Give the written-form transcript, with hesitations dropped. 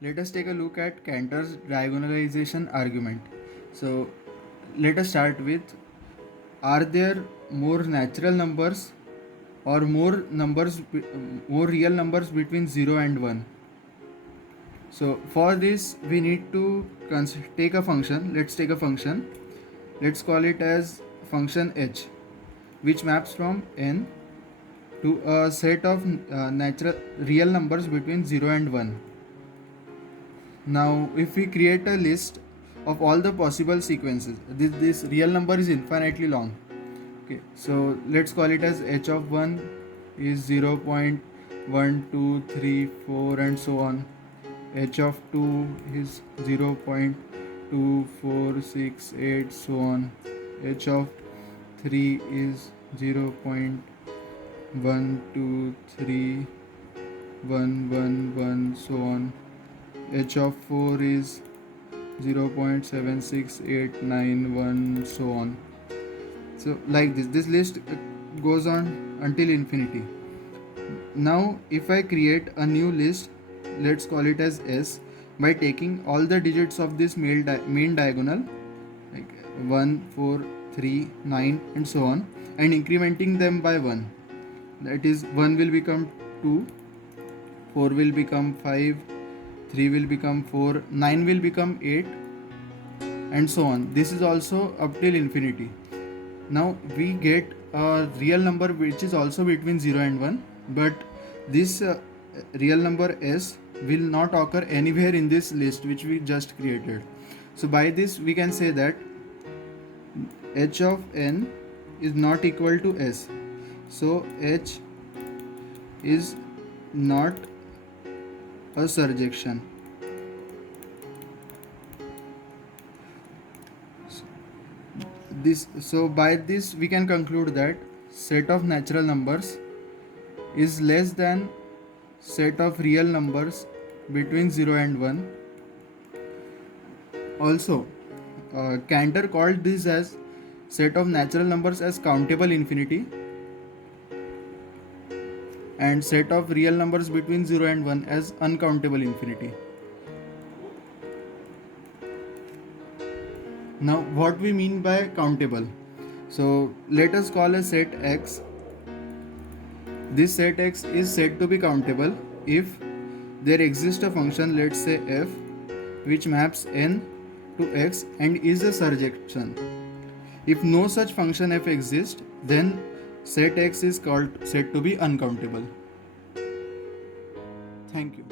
Let us take a look at Cantor's diagonalization argument. So let us start with, are there more natural numbers or more real numbers between 0 and 1? So for this we need to take a function. Let's take a function. Let's call it as function h, which maps from n to a set of natural real numbers between 0 and 1. Now if we create a list of all the possible sequences, this real number is infinitely long. Okay, so let's call it as h of 1 is 0.1234 and so on. H of 2 is 0.2468, so on. H of 3 is 0.123111, so on. H of 4 is 0.76891, so on. So like this list goes on until infinity. Now if I create a new list, let's call it as S, by taking all the digits of this main diagonal, like 1, 4, 3, 9 and so on, and incrementing them by 1. That is, 1 will become 2, 4 will become 5, 3 will become 4, 9 will become 8 and so on. This is also up till infinity. Now we get a real number which is also between 0 and 1, but this real number S will not occur anywhere in this list which we just created. So by this we can say that h of n is not equal to S. So h is not a surjection. So by this we can conclude that set of natural numbers is less than set of real numbers between 0 and 1. Also, Cantor called this as set of natural numbers as countable infinity and set of real numbers between 0 and 1 as uncountable infinity. Now what we mean by countable? So let us call a set X. This set X is said to be countable if there exists a function, let's say f, which maps n to X and is a surjection. If no such function f exists, then set X is said to be uncountable. Thank you.